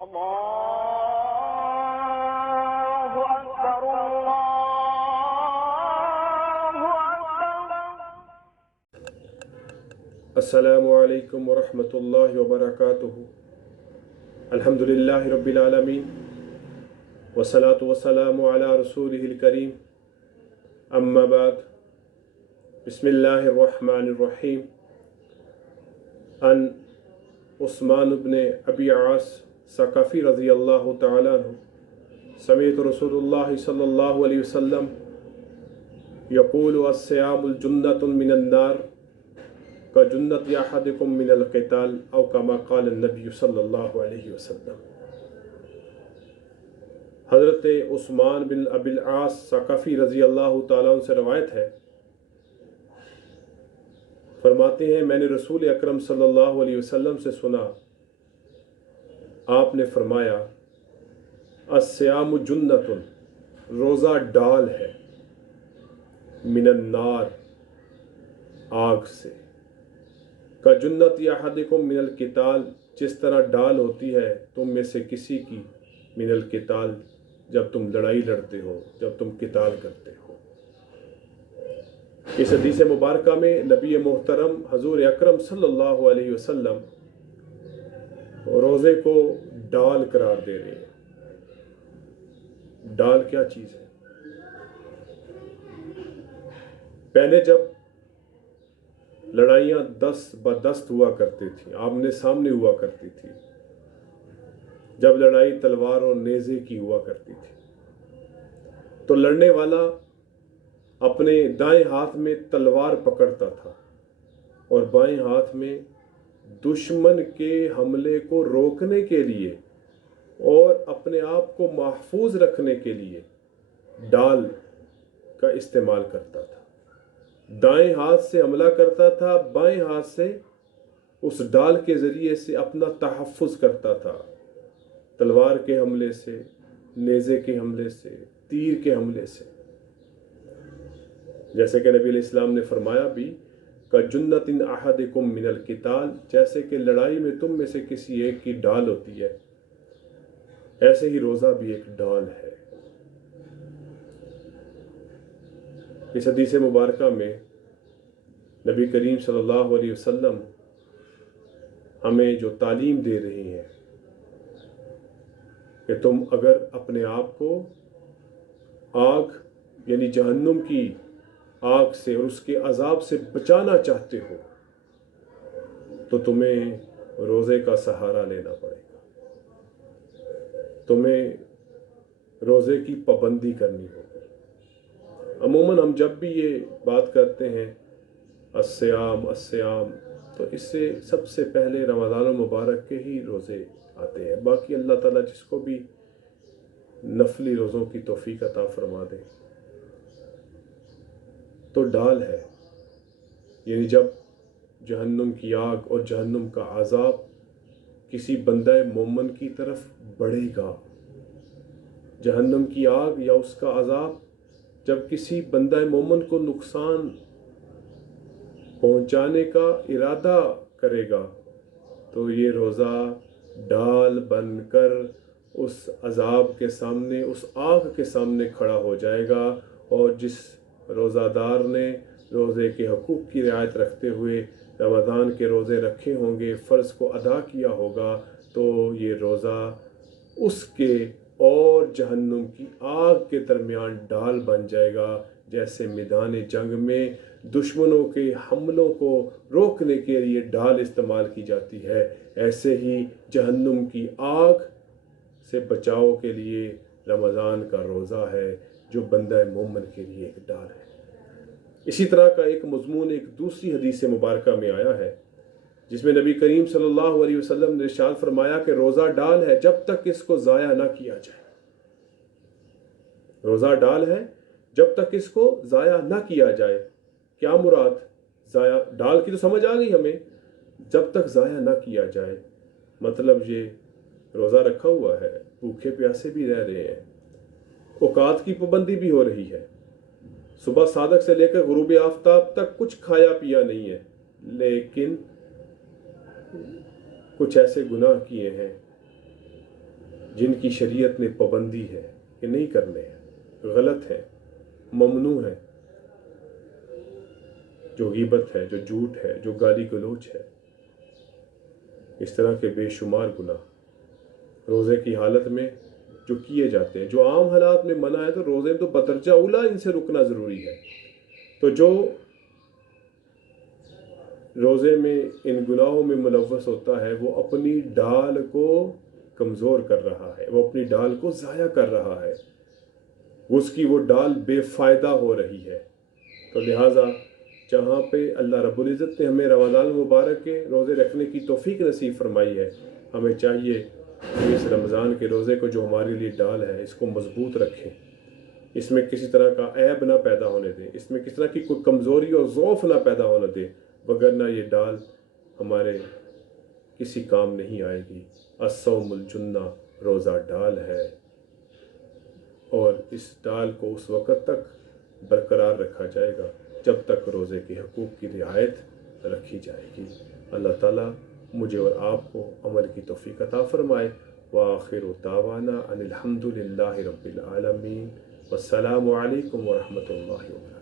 اللہ اکبر اللہ اکبر۔ السلام علیکم ورحمۃ اللہ وبرکاتہ۔ الحمد للہ رب العالمین والصلاة والسلام علی رسولہ الکریم، اما بعد، بسم اللہ الرحمن الرحیم۔ ان عثمان بن ابی عاص ثقفی رضی اللہ تعالیٰ عنہ سمعت رسول اللہ صلی اللہ علیہ وسلم یقول الصیام جنۃ من النار کجنۃ احدکم من القتال او کما قال النبی صلی اللہ علیہ وسلم۔ حضرت عثمان بن ابی العاص ثقفی رضی اللہ تعالیٰ عنہ سے روایت ہے، فرماتے ہیں میں نے رسول اکرم صلی اللہ علیہ وسلم سے سنا، آپ نے فرمایا الصیام جنۃ، روزہ ڈال ہے، من النار، آگ سے، کجنۃ احدکم من القتال، جس طرح ڈال ہوتی ہے تم میں سے کسی کی، من القتال، جب تم لڑائی لڑتے ہو، جب تم قتال کرتے ہو۔ اس حدیث مبارکہ میں نبی محترم حضور اکرم صلی اللہ علیہ وسلم روزے کو ڈال قرار دے رہے ہیں۔ ڈال کیا چیز ہے؟ پہلے جب لڑائیاں دست بدست ہوا کرتی تھیں، آمنے سامنے ہوا کرتی تھی، جب لڑائی تلوار اور نیزے کی ہوا کرتی تھی، تو لڑنے والا اپنے دائیں ہاتھ میں تلوار پکڑتا تھا اور بائیں ہاتھ میں دشمن کے حملے کو روکنے کے لیے اور اپنے آپ کو محفوظ رکھنے کے لیے ڈال کا استعمال کرتا تھا۔ دائیں ہاتھ سے حملہ کرتا تھا، بائیں ہاتھ سے اس ڈال کے ذریعے سے اپنا تحفظ کرتا تھا، تلوار کے حملے سے، نیزے کے حملے سے، تیر کے حملے سے۔ جیسے کہ نبی علیہ السلام نے فرمایا بھی کجنۃ احدکم من القتال، جیسے کہ لڑائی میں تم میں سے کسی ایک کی ڈال ہوتی ہے، ایسے ہی روزہ بھی ایک ڈال ہے۔ اس حدیث مبارکہ میں نبی کریم صلی اللہ علیہ وسلم ہمیں جو تعلیم دے رہے ہیں کہ تم اگر اپنے آپ کو آگ یعنی جہنم کی آگ سے اور اس کے عذاب سے بچانا چاہتے ہو تو تمہیں روزے کا سہارا لینا پڑے گا، تمہیں روزے کی پابندی کرنی ہوگی۔ عموماً ہم جب بھی یہ بات کرتے ہیں الصیام الصیام، تو اس سے سب سے پہلے رمضان المبارک کے ہی روزے آتے ہیں، باقی اللہ تعالیٰ جس کو بھی نفلی روزوں کی توفیق عطا فرما دے۔ تو ڈال ہے، یعنی جب جہنم کی آگ اور جہنم کا عذاب کسی بندہ مومن کی طرف بڑھے گا، جہنم کی آگ یا اس کا عذاب جب کسی بندہ مومن کو نقصان پہنچانے کا ارادہ کرے گا تو یہ روزہ ڈال بن کر اس عذاب کے سامنے، اس آگ کے سامنے کھڑا ہو جائے گا، اور جس روزہ دار نے روزے کے حقوق کی رعایت رکھتے ہوئے رمضان کے روزے رکھے ہوں گے، فرض کو ادا کیا ہوگا، تو یہ روزہ اس کے اور جہنم کی آگ کے درمیان ڈال بن جائے گا۔ جیسے میدان جنگ میں دشمنوں کے حملوں کو روکنے کے لیے ڈال استعمال کی جاتی ہے، ایسے ہی جہنم کی آگ سے بچاؤ کے لیے رمضان کا روزہ ہے جو بندہ مومن کے لیے ایک ڈال ہے۔ اسی طرح کا ایک مضمون ایک دوسری حدیث مبارکہ میں آیا ہے جس میں نبی کریم صلی اللہ علیہ وسلم نے ارشاد فرمایا کہ روزہ ڈال ہے جب تک اس کو ضائع نہ کیا جائے۔ روزہ ڈال ہے جب تک اس کو ضائع نہ کیا جائے۔ کیا مراد؟ ضائع ڈال کی تو سمجھ آ گئی ہمیں، جب تک ضائع نہ کیا جائے، مطلب یہ روزہ رکھا ہوا ہے، بھوکے پیاسے بھی رہ رہے ہیں، اوقات کی پابندی بھی ہو رہی ہے، صبح صادق سے لے کر غروب آفتاب تک کچھ کھایا پیا نہیں ہے، لیکن کچھ ایسے گناہ کیے ہیں جن کی شریعت نے پابندی ہے کہ نہیں کرنے ہیں، غلط ہیں، ممنوع ہیں، جو غیبت ہے، جو جھوٹ ہے، جو گالی گلوچ ہے، اس طرح کے بے شمار گناہ روزے کی حالت میں جو کیے جاتے ہیں، جو عام حالات میں منع ہے، تو روزے میں تو بدرجہ اولا ان سے رکنا ضروری ہے۔ تو جو روزے میں ان گناہوں میں ملوث ہوتا ہے وہ اپنی ڈال کو کمزور کر رہا ہے، وہ اپنی ڈال کو ضائع کر رہا ہے، اس کی وہ ڈال بے فائدہ ہو رہی ہے۔ تو لہٰذا جہاں پہ اللہ رب العزت نے ہمیں رمضان المبارک کے روزے رکھنے کی توفیق نصیب فرمائی ہے، ہمیں چاہیے کہ اس رمضان کے روزے کو جو ہمارے لیے ڈال ہے اس کو مضبوط رکھیں، اس میں کسی طرح کا عیب نہ پیدا ہونے دیں، اس میں کسی طرح کی کوئی کمزوری اور ضعف نہ پیدا ہونے دیں، وگرنہ یہ ڈال ہمارے کسی کام نہیں آئے گی۔ الصوم الجنہ، روزہ ڈال ہے، اور اس ڈال کو اس وقت تک برقرار رکھا جائے گا جب تک روزے کے حقوق کی رعایت رکھی جائے گی۔ اللہ تعالیٰ مجھے اور آپ کو عمل کی توفیق عطا فرمائے۔ وآخر دعوانا ان الحمد للہ رب العالمین، والسلام علیکم ورحمۃ اللہ وبرکاتہ۔